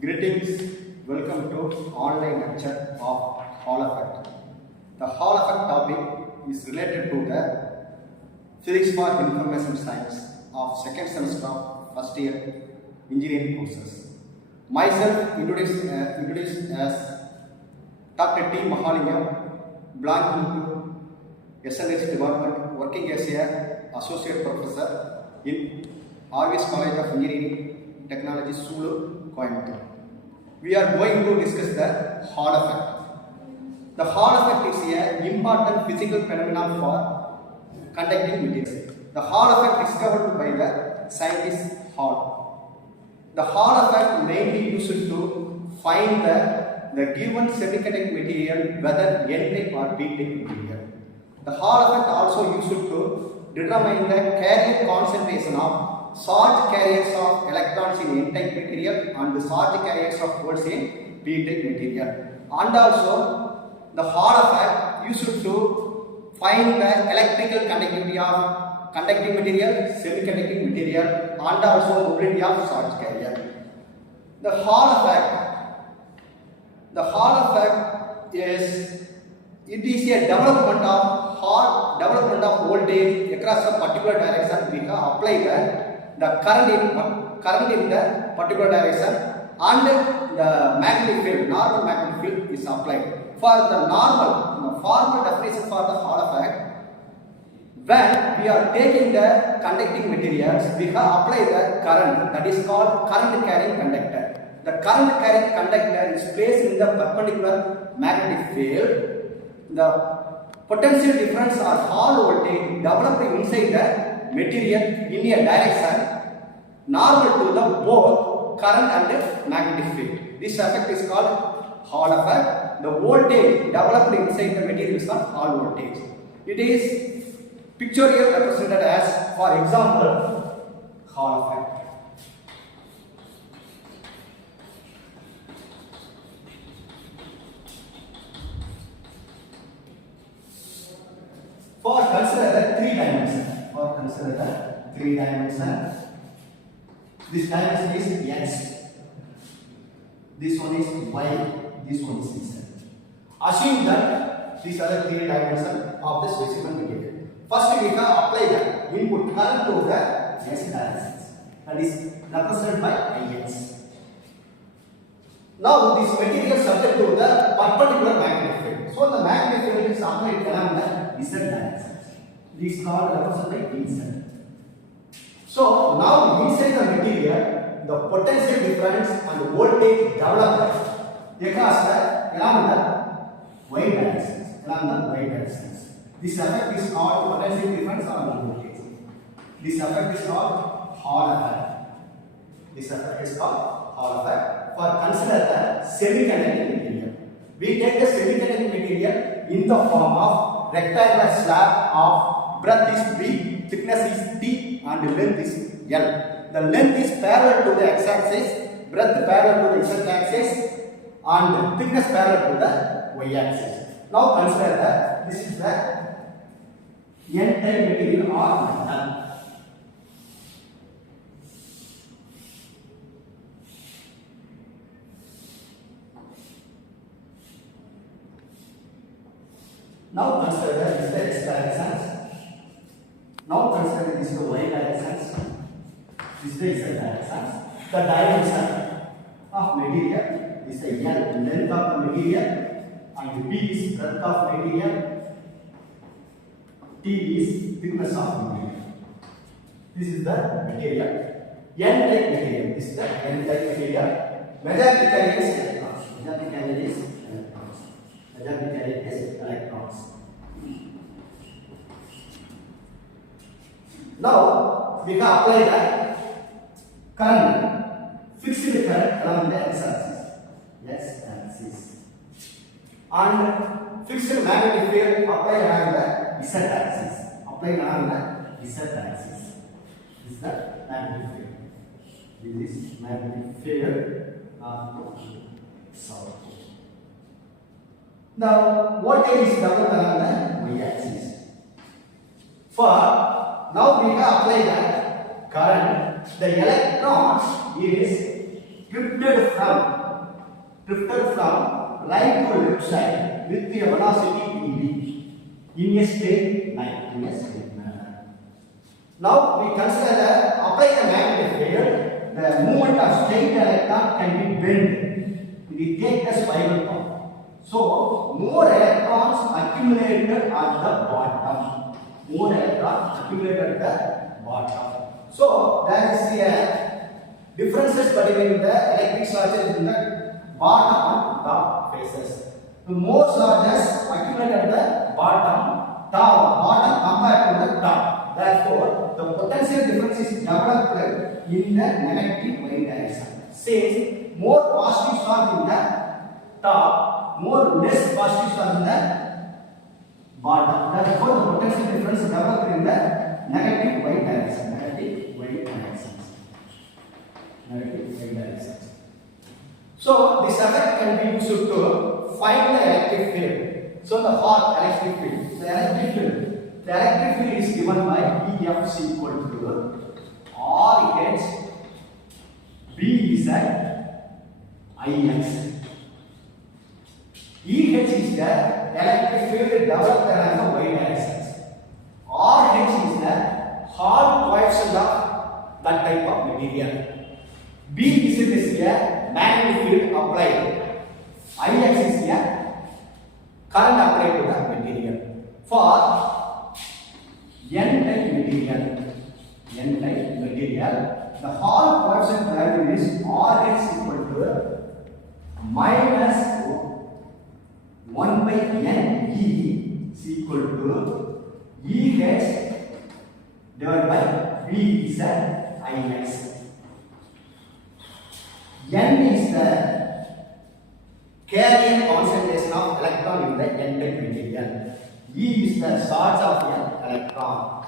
Greetings, welcome to online lecture of Hall effect. The Hall effect topic is related to the physics for information science of second semester of first year engineering courses. Myself introduced as Dr. T. Mahalingam, belonging to SNH department, working as a associate professor in RVS College of Engineering Technology, Sulu, Coimbatore. We are going to discuss the Hall effect. The Hall effect is an important physical phenomenon for conducting materials. The Hall effect discovered by the scientist Hall. The Hall effect mainly used to find the given semiconductor material, whether N-type or P-type material. The Hall effect also used to determine the carrier concentration of charge carriers of electrons in N-type material and the charge carriers of holes in P-type material. And also, the Hall effect used to find the electrical conductivity of conducting material, semiconducting material, and also mobility of charge carrier. The Hall effect is a development of voltage across a particular direction. We have applied the current in the particular direction, and the magnetic field, normal magnetic field is applied. For the formal definition for the Hall effect, when we are taking the conducting materials, we have applied the current, that is called current carrying conductor. The current carrying conductor is placed in the perpendicular magnetic field. The potential difference or Hall voltage developed inside the material in a direction normal to the both current and magnetic field. This effect is called Hall effect. The voltage developed inside the material is called Hall voltage. It is pictorially represented as, for example, Hall effect. Consider the three dimension. This dimension is x. This one is y. This one is z. Assume that these are the three dimensions of the specimen material. First, we can apply the input current to the x directions. That is represented by Ix. Now, this material is subject to the perpendicular magnetic field. So, the magnetic field is applied along the z direction. This is called represented by Z. So, now inside the material, the potential difference and voltage developed across along the y directions. This effect is called potential difference or voltage. This effect is called Hall effect. For consider the semiconducting material. We take the semiconducting material in the form of rectangular slab of breadth is B, thickness is T, and length is L. The length is parallel to the x-axis, breadth parallel to the z-axis, and thickness parallel to the y-axis. Now consider that this is the N-type material or metal. Now consider that this is the x directions. Now consider this is the y directions. This is the z directions. The dimension of material is the L, length of the material, and B is breadth of material, T is thickness of material. This is the material. N-type material. This is the N-type material. Majority carrier is electrons. Now we can apply the current, fixed current along the x-axis, and fixed magnetic field applied along the z-axis. This is the magnetic field. This is magnetic field south. Now, voltage is developed along the y-axis. For now, we have applied the current the electrons is drifted from right to left side with a velocity v in a straight line. Now we consider that apply the magnetic field, the movement of straight electron can be bent. We take the spiral path. So more electrons accumulated at the bottom. More electrons accumulated at the bottom. So there is a differences between the electric charges in the bottom and top phases. The more charges accumulated at the bottom compared to the top. Therefore, the potential difference is developed in the negative y direction. Since more positive charge in the top, more less positive charge in the bottom. Therefore, the potential difference developed in the negative y direction. So this effect can be used to find the electric field. So the hot electric field. The electric field is given by EF is equal to RH B is at IX. EH is the electric field developed around the y direction. RH is the Hall coefficient of that type of material. B is a magnetic field applied. IX is a current applied to the material. For N-type material, the Hall coefficient value is RH equal to minus 1 by N E is equal to EH divided by V is IX. N is the carrier concentration of electron in the N-type material. E is the charge of an electron.